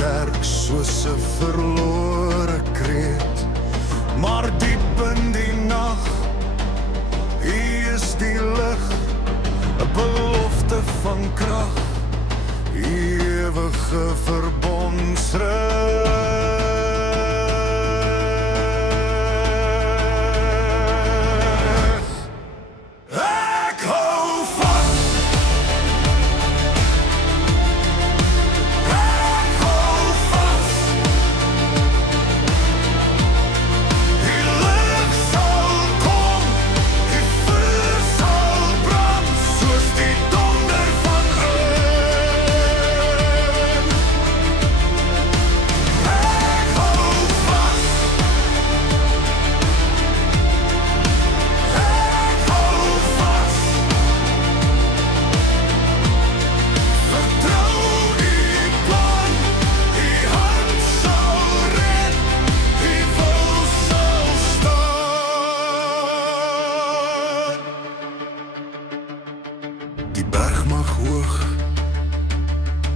sterk soos 'n verlore kreet. Maar diep in die nag, hier is die lig, 'n belofte van krag, ewige verbondsrug. Ek hou vas. Ek hou vas. Die lig sal kom, die vuur sal brand, soos die donder van oom. Ek hou vas. Ek hou vas. Vertrou die plan, die hand sal red, die wil sal staan. Die berg mag hoog,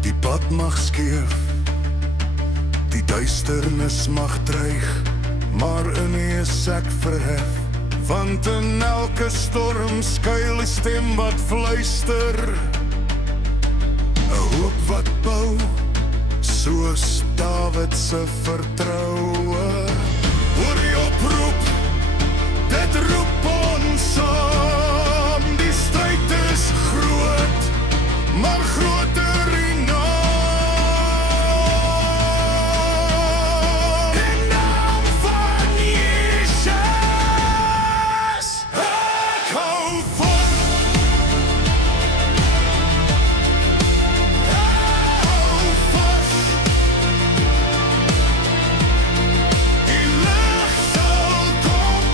die pad mag skeef, die duisternis mag dreig, maar in U is ek verhef. Want in elke storm skuil 'n stem wat fluister, 'n hoop wat bou, soos Dawid se vertroue. Hoor die oproep, dit roep ons saam. Die stryd is groot, maar groter die naam. Die naam van Jesus. Ek hou van. Ek hou vas. Die lig sal kom,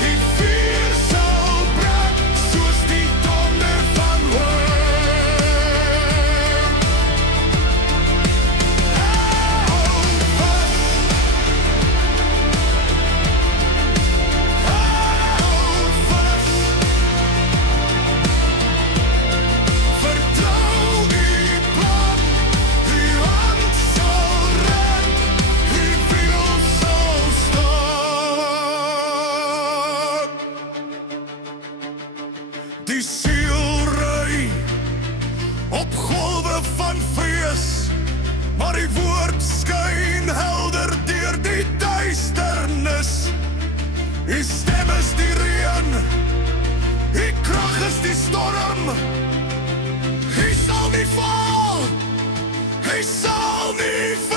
die vuur sal brand, soos die donder van oom. Ek hou vas. Ek hou vas. Vertrou die plan, die hand sal red, die wiel sal staan. Die siel ry op golwe van vrees, maar die woord skyn helder deur die duisternis. Die stem is die reën, die krag is die storm. Hy sal nie val, hy sal nie val.